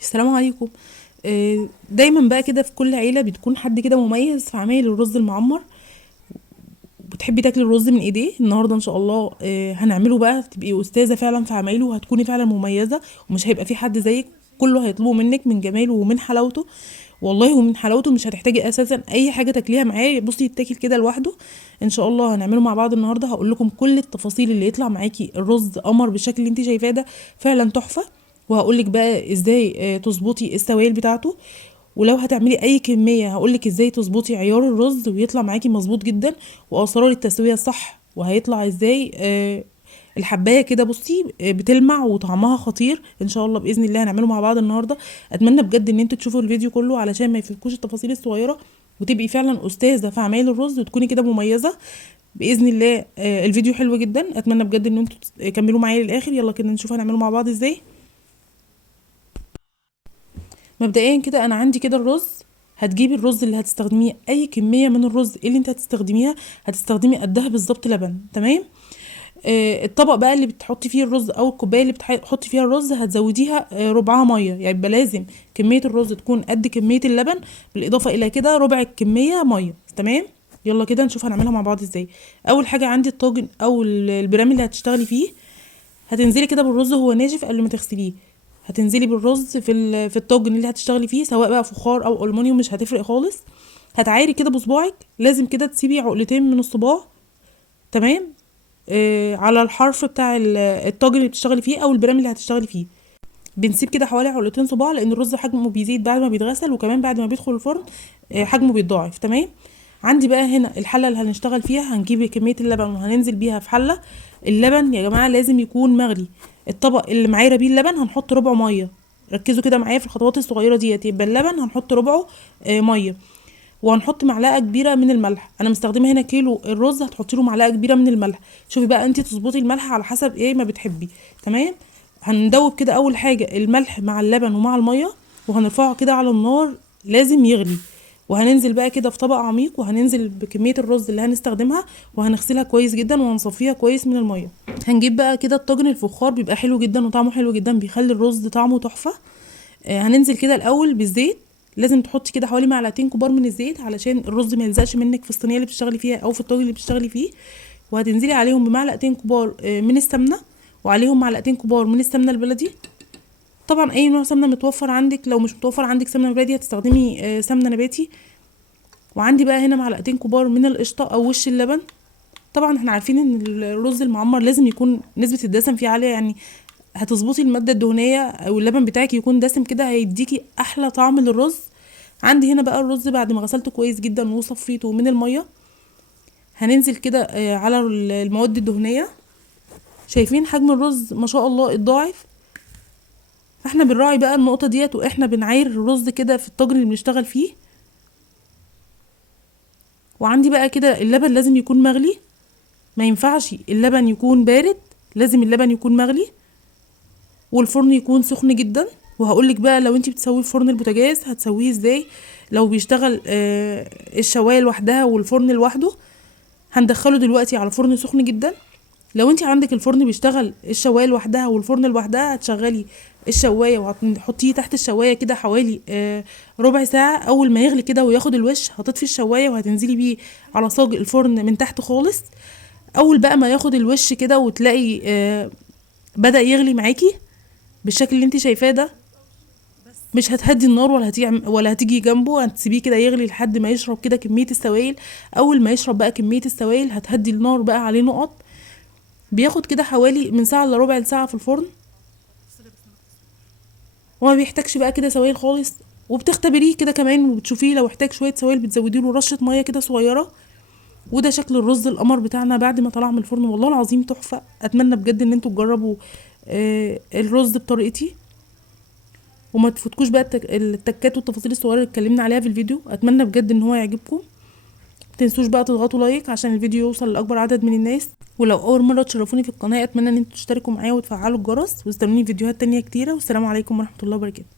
السلام عليكم. دايما بقى كده في كل عيله بتكون حد كده مميز في عمايل الرز المعمر. بتحبي تاكلي الرز من ايديه. النهارده ان شاء الله هنعمله بقى، تبقي استاذه فعلا في عمايله وهتكوني فعلا مميزه، ومش هيبقى في حد زيك. كله هيطلبوا منك من جماله ومن حلاوته. والله ومن حلاوته مش هتحتاجي اساسا اي حاجه تاكليها معاه، بصي يتاكل كده لوحده. ان شاء الله هنعمله مع بعض النهارده، هقول لكم كل التفاصيل اللي يطلع معاكي الرز قمر بالشكل اللي انت شايفاه ده، فعلا تحفه. وهقول لك بقى ازاي تظبطي السوائل بتاعته. ولو هتعملي اي كميه هقولك ازاي تظبطي عيار الرز ويطلع معاكي مظبوط جدا، واسرار التسويه الصح، وهيطلع ازاي الحبايه كده بصي بتلمع وطعمها خطير. ان شاء الله باذن الله هنعمله مع بعض النهارده. اتمنى بجد ان انتوا تشوفوا الفيديو كله علشان ما يفوتكوش التفاصيل الصغيره، وتبقي فعلا استاذه في عمايل الرز وتكوني كده مميزه باذن الله. الفيديو حلو جدا، اتمنى بجد ان انتوا تكملوا معايا للاخر. يلا كده نشوف هنعمله مع بعض ازاي. مبدئيا كده انا عندي كده الرز. هتجيبي الرز اللي هتستخدميه، اي كميه من الرز اللي انت هتستخدميها هتستخدمي قدها بالظبط لبن. تمام. الطبق بقى اللي بتحطي فيه الرز او الكوبايه اللي بتحطي فيها الرز هتزوديها ربعها ميه، يعني يبقى لازم كميه الرز تكون قد كميه اللبن، بالاضافه الى كده ربع الكميه ميه. تمام. يلا كده نشوف هنعملها مع بعض ازاي. اول حاجه عندي الطاجن او البرام اللي هتشتغلي فيه. هتنزلي كده بالرز وهو ناشف قبل ما تغسليه. هتنزلي بالرز في الطاجن اللي هتشتغلي فيه، سواء بقى فخار او المونيوم مش هتفرق خالص. هتعايري كده بصباعك، لازم كده تسيبي عقلتين من الصباع. تمام. على الحرف بتاع الطاجن اللي بتشتغلي فيه او البرام اللي هتشتغلي فيه. بنسيب كده حوالي عقلتين صباع، لان الرز حجمه بيزيد بعد ما بيتغسل، وكمان بعد ما بيدخل الفرن حجمه بيتضاعف. تمام. عندي بقى هنا الحله اللي هنشتغل فيها، هنجيب كميه اللبن وهننزل بيها في حله. اللبن يا جماعه لازم يكون مغلي. الطبق اللي معايره بيه اللبن هنحط ربع ميه. ركزوا كده معايا في الخطوات الصغيره ديت. يبقى اللبن هنحط ربعه ميه. وهنحط معلقه كبيره من الملح. انا مستخدمه هنا كيلو الرز، هتحطي له معلقه كبيره من الملح. شوفي بقى انت تظبطي الملح على حسب ايه ما بتحبي. تمام. هندوب كده اول حاجه الملح مع اللبن ومع الميه، وهنرفعه كده على النار لازم يغلي. وهننزل بقى كده في طبق عميق، وهننزل بكميه الرز اللي هنستخدمها، وهنغسلها كويس جدا وهنصفيها كويس من الميه. هنجيب بقى كده الطاجن الفخار، بيبقى حلو جدا وطعمه حلو جدا، بيخلي الرز طعمه تحفه. هننزل كده الاول بالزيت. لازم تحطي كده حوالي معلقتين كبار من الزيت علشان الرز ما يلزقش منك في الصينيه اللي بتشتغلي فيها او في الطاجن اللي بتشتغلي فيه. وهتنزلي عليهم بمعلقتين كبار من السمنه، وعليهم معلقتين كبار من السمنه البلدي. طبعا اي نوع سمنه متوفر عندك، لو مش متوفر عندك سمنه بلدي هتستخدمي سمنه نباتي. وعندي بقى هنا معلقتين كبار من القشطه او وش اللبن. طبعا احنا عارفين ان الرز المعمر لازم يكون نسبه الدسم فيه عاليه، يعني هتظبطي الماده الدهنيه او اللبن بتاعك يكون دسم كده، هيديكي احلى طعم للرز. عندي هنا بقى الرز بعد ما غسلته كويس جدا وصفيته من الميه. هننزل كده على المواد الدهنيه. شايفين حجم الرز ما شاء الله اتضاعف. فاحنا بنراعي بقى النقطه ديت، واحنا بنعاير الرز كده في الطاجن اللي بنشتغل فيه. وعندي بقى كده اللبن لازم يكون مغلي، ما ينفعش اللبن يكون بارد، لازم اللبن يكون مغلي. والفرن يكون سخن جدا. وهقولك بقى لو انتي بتسوي في فرن البوتاجاز هتسويه ازاي. لو بيشتغل الشوايه لوحدها والفرن لوحده، هندخله دلوقتي على فرن سخن جدا. لو انتي عندك الفرن بيشتغل الشوايه لوحدها والفرن لوحدها، هتشغلي الشوايه وهتحطيه تحت الشوايه كده حوالي ربع ساعه. اول ما يغلي كده وياخد الوش هتطفي الشوايه وهتنزلي بيه على صاج الفرن من تحت خالص. اول بقى ما ياخد الوش كده وتلاقي بدأ يغلي معاكي بالشكل اللي انت شايفاه ده، مش هتهدي النار ولا هتيجي جنبه، هتسيبيه كده يغلي لحد ما يشرب كده كمية السوائل. اول ما يشرب بقى كمية السوائل هتهدي النار بقى عليه نقط. بياخد كده حوالي من ساعة لربع ساعة في الفرن، وما بيحتاجش بقى كده سوائل خالص. وبتختبريه كده كمان وبتشوفيه لو احتاج شوية سوائل بتزودي له رشة مية كده صغيرة. وده شكل الرز القمر بتاعنا بعد ما طلع من الفرن، والله العظيم تحفة. اتمنى بجد ان انتوا تجربوا الرز بطريقتي، وما تفوتكوش بقى التكات والتفاصيل الصغيره اللي اتكلمنا عليها في الفيديو. اتمنى بجد ان هو يعجبكم. متنسوش بقى تضغطوا لايك عشان الفيديو يوصل لاكبر عدد من الناس. ولو اول مره تشرفوني في القناه اتمنى ان انتوا تشتركوا معايا وتفعلوا الجرس، واستنوني فيديوهات تانية كتيره. والسلام عليكم ورحمه الله وبركاته.